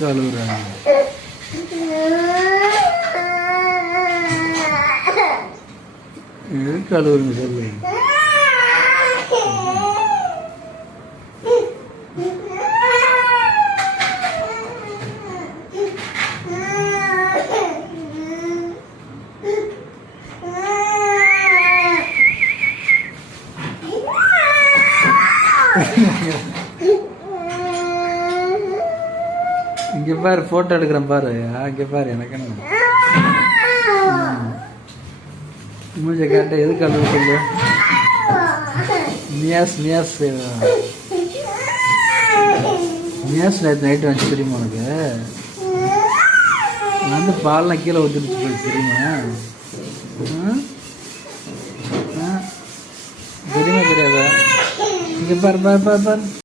கழுவுறாங்க. கழுவுங்க சொல்லு. இங்க பாரு, போட்டோ எடுக்கிறேன் பாரு. இங்க பாரு, எனக்கு என்ன மூஞ்ச கேட்ட எதுக்கு அழுவ சொல்லு. நியாஸ் நேற்று நைட்டு வச்சு தெரியுமா உனக்கு? வந்து பால்லாம் கீழே ஊற்றிடுச்சு போய் தெரியுமா? தெரியாதா? இங்க பாரு பாரு பாரு பாரு.